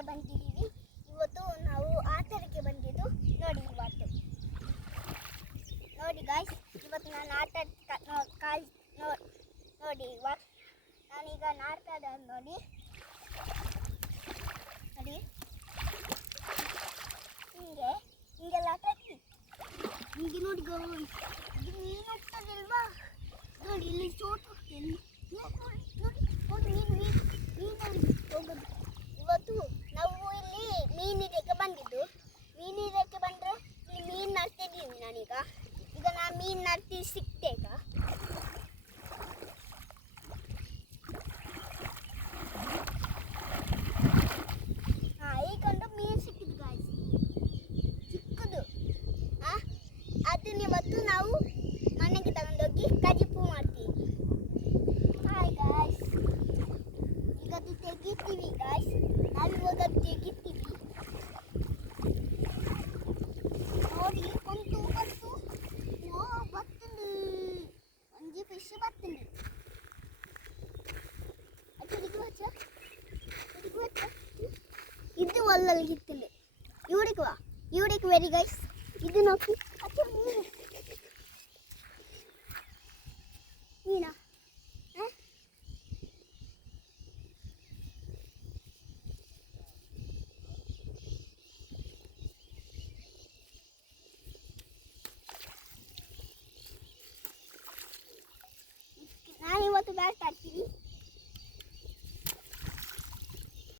ಆಟಕ್ಕೆ ಬಂದಿದ್ದೀವಿ. ಇವತ್ತು ನಾವು ಆಟಕ್ಕೆ ಬಂದಿದ್ದು ನೋಡಿ. ನೋಡಿ ಗಾಯ್ಸ್, ಇವತ್ತು ನಾನು ನೋಡಿ ನಾನೀಗ ನಾಡ್ತಾ ಇದ್ದೆ ನೋಡಿ. ಹಿಂಗೆಲ್ಲ ಆಟ ಹಿಂಗೆ ನೋಡಿ ಗಾಯ್ಸ್, ಇದು ಮೀನು ಹೋಗ್ತದಲ್ವಾ ನೋಡಿ. ಇಲ್ಲಿ ಚೋಟು ನೋಡಿ ಮೀನಲ್ಲಿ ಹೋಗೋದು. ಇವತ್ತು ನಾವು ಇಲ್ಲಿ ಮೀನಿಗೆ ಬಂದಿದ್ದು. ಮೀನಿಗೆ ಬಂದರೆ ಇಲ್ಲಿ ಮೀನು ನಡ್ತಿದ್ದೀವಿ ನಾನೀಗ. ನಾನು ಮೀನು ನಡ್ತಿ ಸಿಕ್ತೆ ಈಗ. ಈಗೊಂದು ಮೀನು ಸಿಕ್ಕಿದ್ದು ಗಾಯ್ಸ್, ಚಿಕ್ಕದು. ಅದನ್ನ ಇವತ್ತು ನಾವು ಮನೆಗೆ ತಗೊಂಡೋಗಿ ಕಜಿಪು ಮಾಡ್ತೀವಿ. ಹಾಯ್ ಗಾಯ್ಸ್, ಈಗ ಅದು ತೆಗಿತೀವಿ ಗಾಯ್ಸ್. ನಾವಿವಾಗ ತೆಗಿತೀವಿ ನೋಡಿ. ಬಂತು ಬರ್ತಂడి ಒಂಜಿ ಫಿಶ್ ಬರ್ತಂడి. ಇದು ಒಲ್ಲಲ್ಲಿ ಗಿತ್ತಂడి. ಇವ್ರಿಗೆ ವೆರಿ ಗೈಸ್. ಇದು ನೋಕಿ ಮೀನಾ ನಾನಿವತ್ತು ಬ್ಯಾಟ್ ಆಡ್ತೀನಿ.